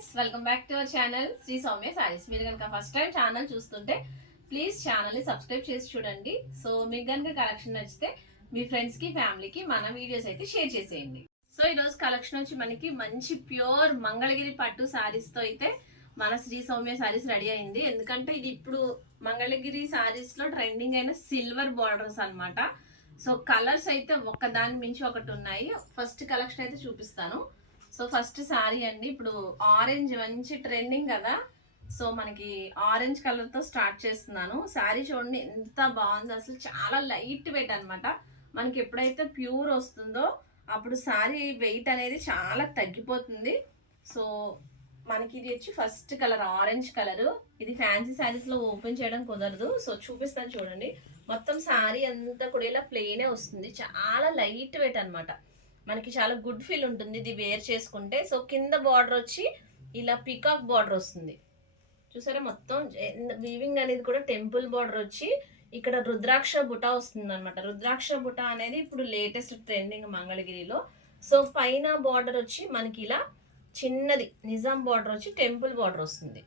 Friends welcome back to our channel. Sri Soumya sarees. మీరు కనుక first time channel చూస్తుంటే please ఛానల్ని subscribe చేసి చూడండి. సో మీకు కనుక కలెక్షన్ నచ్చితే మీ ఫ్రెండ్స్కి ఫ్యామిలీకి మన వీడియోస్ అయితే షేర్ చేసేయండి. సో ఈరోజు కలెక్షన్ వచ్చి మనకి మంచి ప్యూర్ మంగళగిరి పట్టు శారీస్తో అయితే మన శ్రీ సౌమ్య శారీస్ రెడీ అయింది. ఎందుకంటే ఇది ఇప్పుడు మంగళగిరి శారీస్లో ట్రెండింగ్ అయిన సిల్వర్ బార్డర్స్ అనమాట సో కలర్స్ అయితే ఒకదాని మించి ఒకటి ఉన్నాయి. ఫస్ట్ కలెక్షన్ అయితే చూపిస్తాను. సో ఫస్ట్ శారీ అండి. ఇప్పుడు ఆరెంజ్ మంచి ట్రెండింగ్ కదా. సో మనకి ఆరెంజ్ కలర్తో స్టార్ట్ చేస్తున్నాను. శారీ చూడండి ఎంత బాగుంది. అసలు చాలా లైట్ వెయిట్ అనమాట మనకి ఎప్పుడైతే ప్యూర్ వస్తుందో అప్పుడు శారీ వెయిట్ అనేది చాలా తగ్గిపోతుంది. సో మనకి ఇది వచ్చి ఫస్ట్ కలర్ ఆరెంజ్ కలరు ఇది ఫ్యాన్సీ శారీస్లో ఓపెన్ చేయడం కుదరదు. సో చూపిస్తాను చూడండి. మొత్తం శారీ అంతా కూడా ఇలా ప్లెయినే వస్తుంది. చాలా లైట్ వెయిట్ అనమాట మనకి చాలా గుడ్ ఫీల్ ఉంటుంది ఇది వేర్ చేసుకుంటే. సో కింద బార్డర్ వచ్చి ఇలా పికాక్ బార్డర్ వస్తుంది. చూసారా మొత్తం? వీవింగ్ అనేది కూడా టెంపుల్ బార్డర్ వచ్చి ఇక్కడ రుద్రాక్ష బుటా వస్తుంది అనమాట రుద్రాక్ష బుటా అనేది ఇప్పుడు లేటెస్ట్ ట్రెండింగ్ మంగళగిరిలో. సో పైన బార్డర్ వచ్చి మనకి ఇలా చిన్నది నిజాం బార్డర్ వచ్చి టెంపుల్ బార్డర్ వస్తుంది.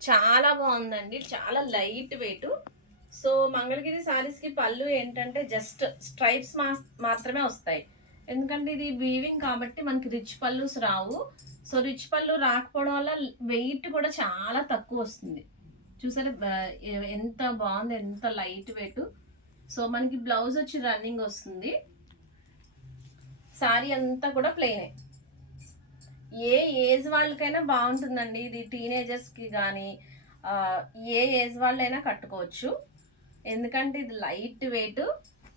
చాలా బాగుందండి. చాలా లైట్ వెయిట్. సో మంగళగిరి సారీస్కి పళ్ళు ఏంటంటే జస్ట్ స్ట్రైప్స్ మా మాత్రమే వస్తాయి. ఎందుకంటే ఇది వీవింగ్ కాబట్టి మనకి రిచ్ పళ్ళుస్ రావు. సో రిచ్ పళ్ళు రాకపోవడం వల్ల వెయిట్ కూడా చాలా తక్కువ వస్తుంది. చూసారా? ఎంత బాగుంది ఎంత లైట్ వెయిట్ సో మనకి బ్లౌజ్ వచ్చి రన్నింగ్ వస్తుంది. సారీ అంతా కూడా ప్లెయినే ఏ. ఏజ్ వాళ్ళకైనా బాగుంటుందండి. ఇది టీనేజర్స్కి కానీ ఏ ఏజ్ వాళ్ళైనా కట్టుకోవచ్చు. ఎందుకంటే ఇది లైట్ వెయిట్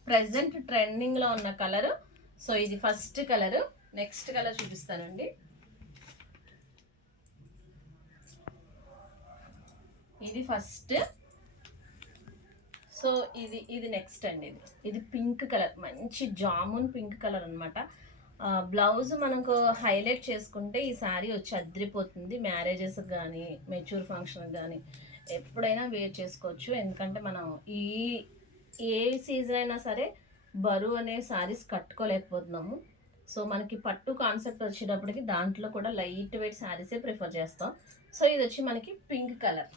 ప్రజెంట్ ట్రెండింగ్లో ఉన్న కలరు సో ఇది ఫస్ట్ కలర్. నెక్స్ట్ కలర్ చూపిస్తానండి. ఇది ఫస్ట్. సో ఇది ఇది నెక్స్ట్ అండి ఇది. ఇది పింక్ కలర్ మంచి జామున్ పింక్ కలర్ అనమాట బ్లౌజ్ మనకు హైలైట్ చేసుకుంటే ఈ శారీ వచ్చి అద్రిపోతుంది. మ్యారేజెస్కి కానీ మెచ్యూర్ ఫంక్షన్కి కానీ ఎప్పుడైనా వేర్ చేసుకోవచ్చు. ఎందుకంటే మనం ఈ ఏ సీజన్ అయినా సరే బరువు అనే శారీస్ కట్టుకోలేకపోతున్నాము. సో మనకి పట్టు కాన్సెప్ట్ వచ్చేటప్పటికి దాంట్లో కూడా లైట్ వెయిట్ శారీసే ప్రిఫర్ చేస్తాం. సో ఇది వచ్చి మనకి పింక్ కలర్.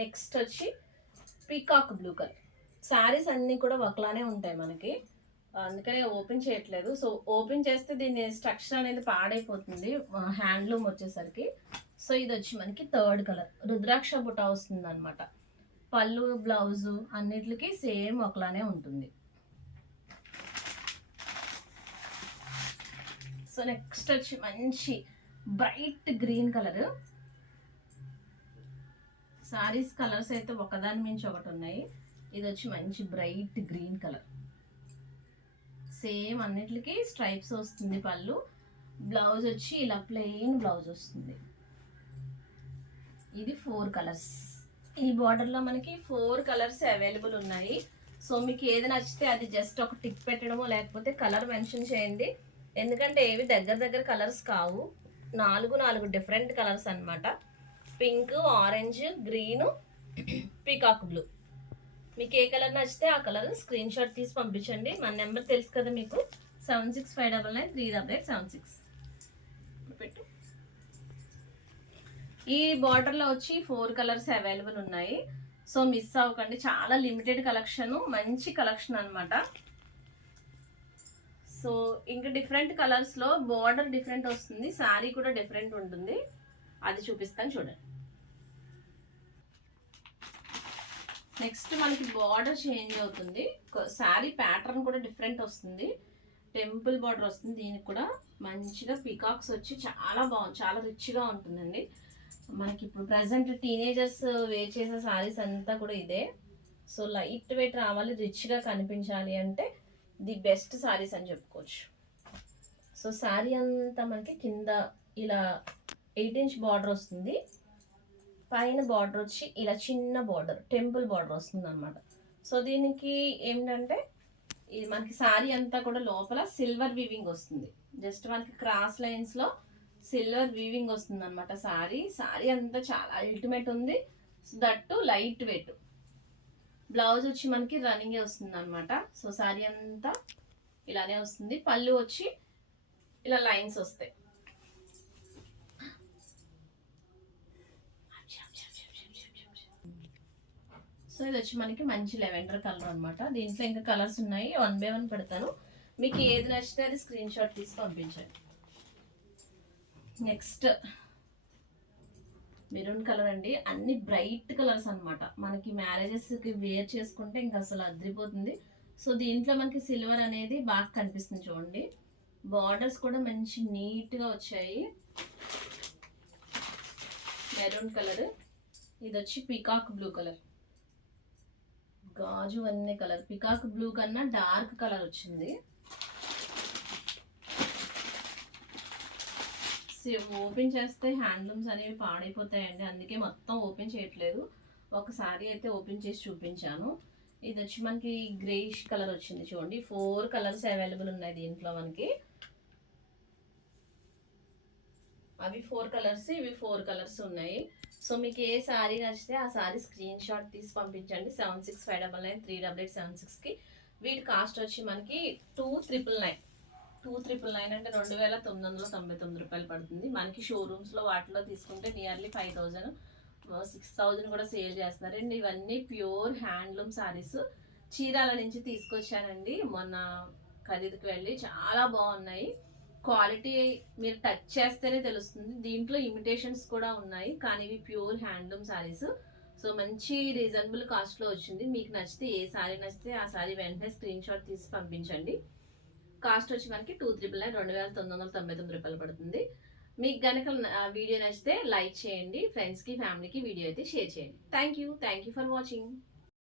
నెక్స్ట్ వచ్చి పీకాక్ బ్లూ కలర్. శారీస్ అన్నీ కూడా ఒకలానే ఉంటాయి మనకి. అందుకనే ఓపెన్ చేయట్లేదు. సో ఓపెన్ చేస్తే దీని స్ట్రక్చర్ అనేది పాడైపోతుంది హ్యాండ్లూమ్ వచ్చేసరికి. సో ఇది వచ్చి మనకి థర్డ్ కలర్. రుద్రాక్ష బుట్ట వస్తుంది అనమాట పళ్ళు బ్లౌజు అన్నిటికి సేమ్ ఒకలానే ఉంటుంది. సో నెక్స్ట్ వచ్చి మంచి bright green colour. Sarees colours అయితే ఒకదాని మించి ఒకటి ఉన్నాయి. ఇది వచ్చి మంచి బ్రైట్ గ్రీన్ కలర్. సేమ్ అన్నిటికి స్ట్రైప్స్ వస్తుంది పళ్ళు. బ్లౌజ్ వచ్చి ఇలా ప్లెయిన్ బ్లౌజ్ వస్తుంది. ఇది ఫోర్ కలర్స్. ఈ బార్డర్లో మనకి ఫోర్ కలర్స్ అవైలబుల్ ఉన్నాయి. సో మీకు ఏది నచ్చితే అది జస్ట్ ఒక టిక్ పెట్టడమో లేకపోతే కలర్ మెన్షన్ చేయండి. ఎందుకంటే ఏవి దగ్గర దగ్గర కలర్స్ కావు. నాలుగు నాలుగు డిఫరెంట్ కలర్స్ అన్నమాట. Pink orange green peacock blue మీకు ఏ కలర్ నచ్చితే ఆ కలర్ స్క్రీన్ షాట్ తీసి పంపించండి. మన నెంబర్ తెలుసు కదా మీకు. Seven six five double nine three double eight seven six పెట్టు ఈ బార్డర్లో వచ్చి ఫోర్ కలర్స్ అవైలబుల్ ఉన్నాయి. సో మిస్ అవ్వకండి. చాలా లిమిటెడ్ కలెక్షన్ మంచి కలెక్షన్ అనమాట సో ఇంకా డిఫరెంట్ కలర్స్లో బార్డర్ డిఫరెంట్ వస్తుంది. శారీ కూడా డిఫరెంట్ ఉంటుంది. అది చూపిస్తాను చూడండి. నెక్స్ట్ మనకి బార్డర్ చేంజ్ అవుతుంది. శారీ ప్యాటర్న్ కూడా డిఫరెంట్ వస్తుంది. టెంపుల్ బార్డర్ వస్తుంది. దీనికి కూడా మంచిగా పికాక్స్ వచ్చి చాలా బాగుంది చాలా రిచ్గా ఉంటుందండి. మనకి ఇప్పుడు ప్రజెంట్ టీనేజర్స్ వేర్ చేసే శారీస్ అంతా కూడా ఇదే. సో లైట్ వెయిట్ రావాలి రిచ్గా కనిపించాలి అంటే ది బెస్ట్ శారీస్ అని చెప్పుకోవచ్చు. సో శారీ అంతా మనకి కింద ఇలా ఎయిట్ ఇంచ్ బార్డర్ వస్తుంది. పైన బార్డర్ వచ్చి ఇలా చిన్న బార్డర్ టెంపుల్ బార్డర్ వస్తుంది అనమాట సో దీనికి ఏంటంటే ఇది మనకి శారీ అంతా కూడా లోపల సిల్వర్ వీవింగ్ వస్తుంది. జస్ట్ మనకి క్రాస్ లైన్స్లో సిల్వర్ వీవింగ్ వస్తుంది అనమాట శారీ శారీ అంతా చాలా అల్టిమేట్ ఉంది. దట్ లైట్ వెయిట్ బ్లౌజ్ వచ్చి మనకి రన్నింగే వస్తుంది అనమాట సో శారీ అంతా ఇలానే వస్తుంది. పళ్ళు వచ్చి ఇలా లైన్స్ వస్తాయి. సో ఇది వచ్చి మనకి మంచి లెవెండర్ కలర్ అనమాట దీంట్లో ఇంకా కలర్స్ ఉన్నాయి. వన్ బై వన్ పెడతాను. మీకు ఏది నచ్చితే అది స్క్రీన్ షాట్ తీసి పంపించండి. నెక్స్ట్. మెరూన్ కలర్ అండి. అన్ని బ్రైట్ కలర్స్ అనమాట మనకి మ్యారేజెస్కి వేర్ చేసుకుంటే ఇంకా అసలు అదిరిపోతుంది. సో దీంట్లో మనకి సిల్వర్ అనేది బాగా కనిపిస్తుంది చూడండి. బార్డర్స్ కూడా మంచి నీట్గా వచ్చాయి. Maroon colour. ఇది వచ్చి పికాక్ బ్లూ కలర్. గాజు అనే కలర్. పికాక్ బ్లూ కన్నా డార్క్ కలర్ వచ్చింది. ఓపెన్ చేస్తే హ్యాండ్లూమ్స్ అనేవి పాడైపోతాయండి. అందుకే మొత్తం ఓపెన్ చేయట్లేదు. ఒకసారి అయితే ఓపెన్ చేసి చూపించాను. ఇది వచ్చి మనకి గ్రేష్ కలర్ వచ్చింది చూడండి. ఫోర్ కలర్స్ అవైలబుల్ ఉన్నాయి దీంట్లో మనకి. అవి ఫోర్ కలర్స్ ఇవి ఫోర్ కలర్స్ ఉన్నాయి. సో మీకు ఏ శారీ నచ్చితే ఆ శారీ స్క్రీన్ షాట్ తీసి పంపించండి. Seven six five double nine three double eight seven సిక్స్కి వీటి కాస్ట్ వచ్చి మనకి two triple nine two triple nine అంటే రెండు వేల తొమ్మిది వందల తొంభై తొమ్మిది రూపాయలు పడుతుంది. మనకి షోరూమ్స్లో వాటిలో తీసుకుంటే nearly five thousand six thousand కూడా సేల్ చేస్తున్నారండి ఇవన్నీ ప్యూర్ హ్యాండ్లూమ్ శారీస్ చీరాల నుంచి తీసుకొచ్చానండి. మొన్న ఖరీదుకి వెళ్ళి చాలా బాగున్నాయి. క్వాలిటీ మీరు టచ్ చేస్తేనే తెలుస్తుంది. దీంట్లో ఇమిటేషన్స్ కూడా ఉన్నాయి. కానీ ఇవి ప్యూర్ హ్యాండ్లూమ్ శారీస్ సో మంచి రీజనబుల్ కాస్ట్లో వచ్చింది. మీకు నచ్చితే ఏ శారీ నచ్చితే ఆ శారీ వెంటనే స్క్రీన్ షాట్ తీసి పంపించండి. కాస్ట్ వచ్చి మనకి టూ త్రిపుల్ నైన్ రెండు వేల తొమ్మిది వందల తొంభై తొమ్మిది రూపాయలు పడుతుంది. మీకు కనుక వీడియో నచ్చితే లైక్ చేయండి ఫ్రెండ్స్కి ఫ్యామిలీకి వీడియో అయితే షేర్ చేయండి. Thank you thank you for watching